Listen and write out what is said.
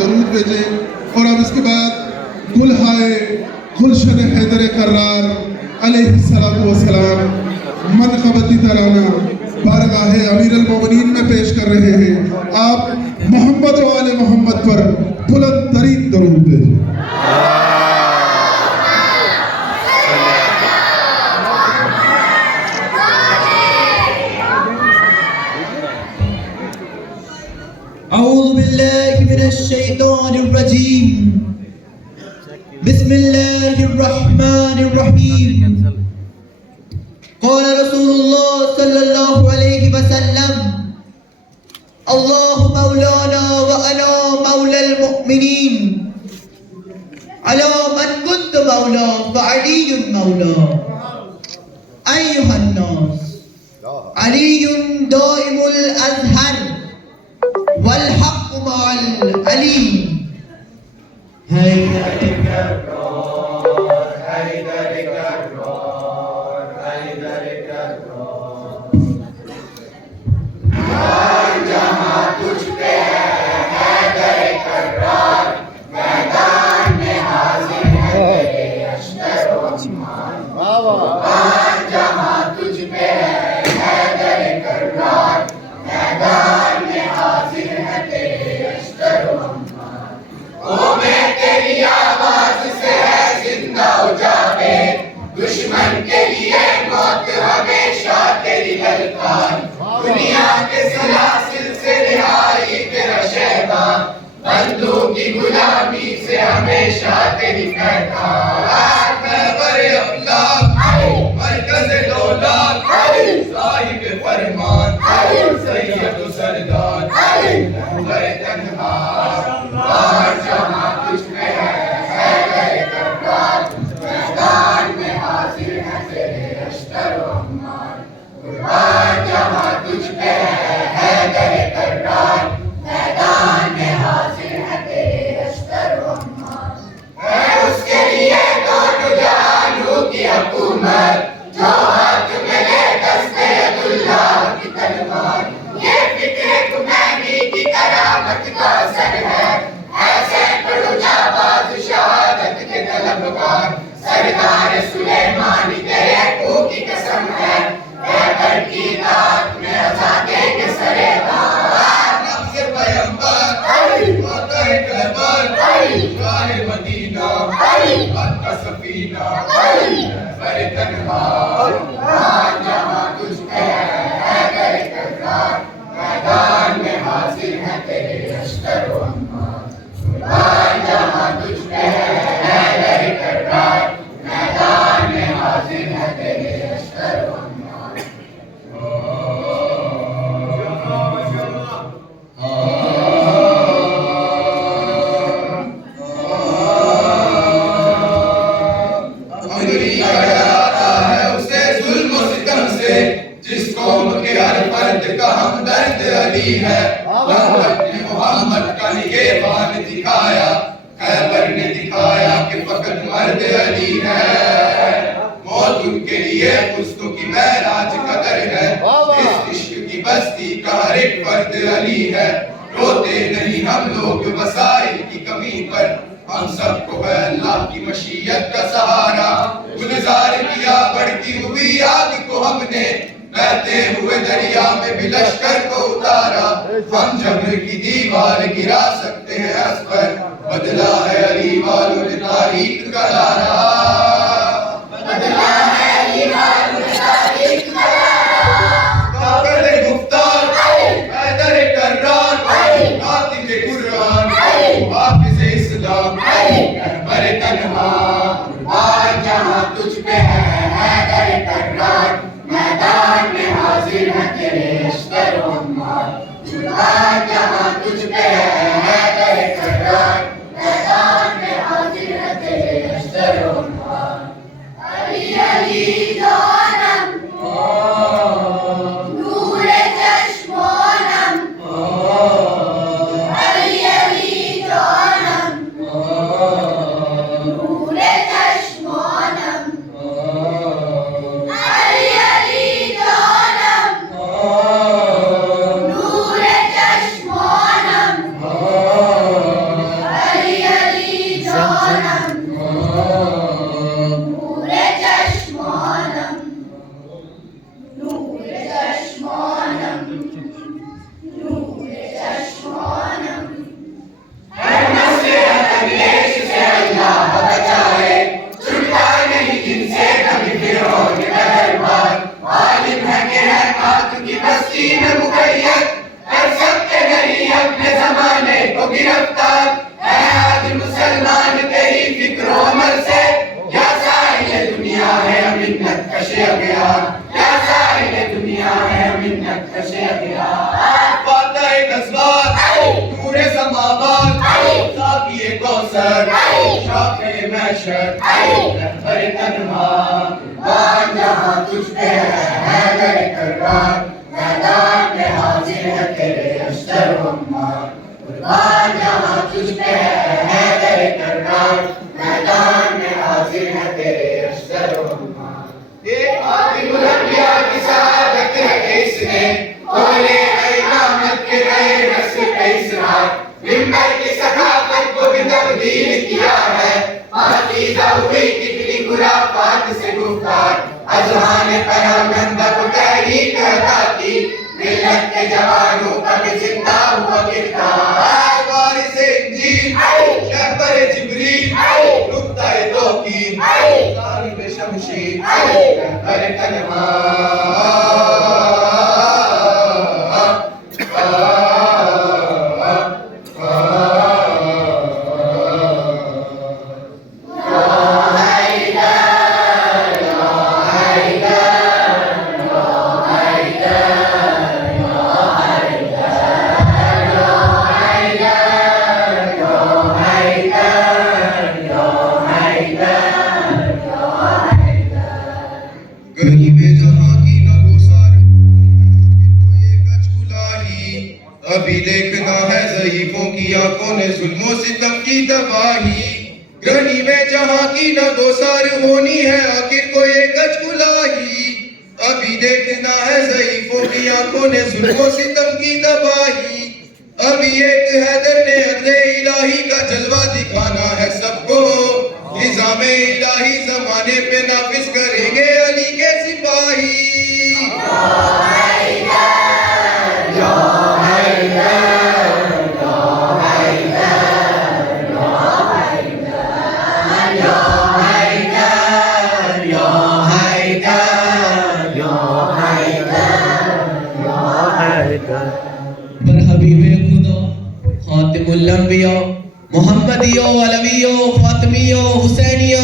दरूद भेजें। और अब इसके बाद दुल्हाए गुलशन हैदर कर्रार अलैहिस्सलातु वस्सलाम मनक़बती तराना बारगाह अमीर अल मोमिनीन में पेश कर रहे हैं। आप मोहम्मद व आले मोहम्मद पर बुलंद तरीन दरूद भेजें। أعوذ بالله من الشيطان الرجيم بسم الله الرحمن الرحيم قال رسول الله صلى الله عليه وسلم الله مولانا وأنا مولى المؤمنين على من كنت مولى فعلي مولى أيها الناس علي دائم الأزهر والحق مع العلي هيدر كرار هيدر كرار هيدر كرار जहाँ तुझ पे है हैदर कर्रार मैदान में हाजिर है तेरे अश्तर व अम्मार जहाँ तुझ पे है हैदर कर्रार मैदान में हाजिर है तेरे अश्तर व अम्मार ओ मैं तेरी आवाज से है जिंदा हो जावे दुश्मन के लिए मौत हमेशा तेरी ललकार दुनिया के सलासिल से रिहाई तेरा शहबा बंदों की गुलामी से हमेशा तेरी फरमान महबर अफलाक मरकज़ दौलत साहिब फरमान सैयद सरदार रहबर तन्हा और जहाँ तुझ में है हैदर कर्रार मैदान में हाजिर है तेरे अश्तर व अम्मार कुर्बान जहाँ तुझ पे है हैदर कर्रार मैदान में हाजिर है तेरे अश्तर व अम्मार है उसके लिए दोनों जहानों की हुकूमत जो हाथ में ले दस्ते अब्दुल्लाह की तलवार ये फिक्र खुमैनी की करामत का असर है ऐसे पढ़ो जाबाज शहादत के तलबगार सरदार सुलेमानी तेरे को की कसम है पैगर की रात में आजादे के सरेदार नफ्स पैगंबर माता कहबर शाह मदीना का सफीना पर तन्हा जहाँ तुझ पे है हैदर कर्रार मैदान में हाजिर है तेरे अश्तर व अम्मार जहाँ तुझ पे है हैदर कर्रार मैदान में हाजिर है तेरे अश्तर व अम्मार जिस कौम के हर फर्द का हमदर्द अली है मोहम्मद का निगहबान दिखाया खैबर ने दिखाया कि फकत मर्द अली है मौत उनके लिए पुस्तों की महराज कदर है इस इश्क की बस्ती का हर एक फर्द अली है रोते नहीं हम लोग वसाइल की कमी पर हम सबको है अल्लाह की मशीयत का सहारा गुलजार किया बढ़ती हुई आग को हमने बहते हुए दरिया में भी लश्कर को उतारा हम जबर की दीवार गिरा सकते हैं अस पर बदला है अली वालों ने तारीख का दारा बदला है अली वालों ने तारीख का दारा काबिल गुफ्तार हैदर कर्रार कातिब कुरान हाफिज इस्लाम रहबर तन्हा आज जहाँ तुझ पे है हैदर कर्रार मैदान में हाजिर है तेरे अश्तर व अम्मार जहाँ तुझ पे है हैदर कर्रार मैदान में हाजिर है तेरे अश्तर व अम्मार अली अली जानम नूरे चश्मोनम अली अली जानम नूरे चश्मोनम दहशत रहबर तन्हा कुर्बान जहां तुझ पे है हैदर कर्रार मैदान में हाजिर है तेरे अश्तर उम्मार कुर्बान जहां तुझ पे है हैदर कर्रार मैदान में हाजिर है तेरे अश्तर उम्मार ये आदिमुल अंबिया की शहादत है इसने बोले इमामत के रहे नस्ल पे इसरार मिंबर की सखावत को भी तब्दील किया है पाकीज़ा हुई कितनी खुराफात से गुफ्तार अजहान पैगंबर को तहरीक अता की मिल्लत के जवानों का भी जिंदा हुआ किरदार वारिस इंजील रहबर जिब्रील नुक्ता-ए तौकीद साहिब शमशीर रहबर तन्हा अभी देखना है ज़ईफों की आंखों ने जुल्मों सितम की तबाही गनी में जहां की न गोसार होनी है आखिर को ये गजगुलाही अभी देखना है ज़ईफों की आंखों ने जुल्मों सितम की तबाही अभी एक हैदर ने अदले इलाही का जलवा दिखाना है सबको निज़ाम इलाही ज़माने पे नाफिज करेंगे अली के सिपाही पर हबीबे खुदा खातिमुल अंबिया मोहम्मदियो अलवियो फातिमियो हुसैनियो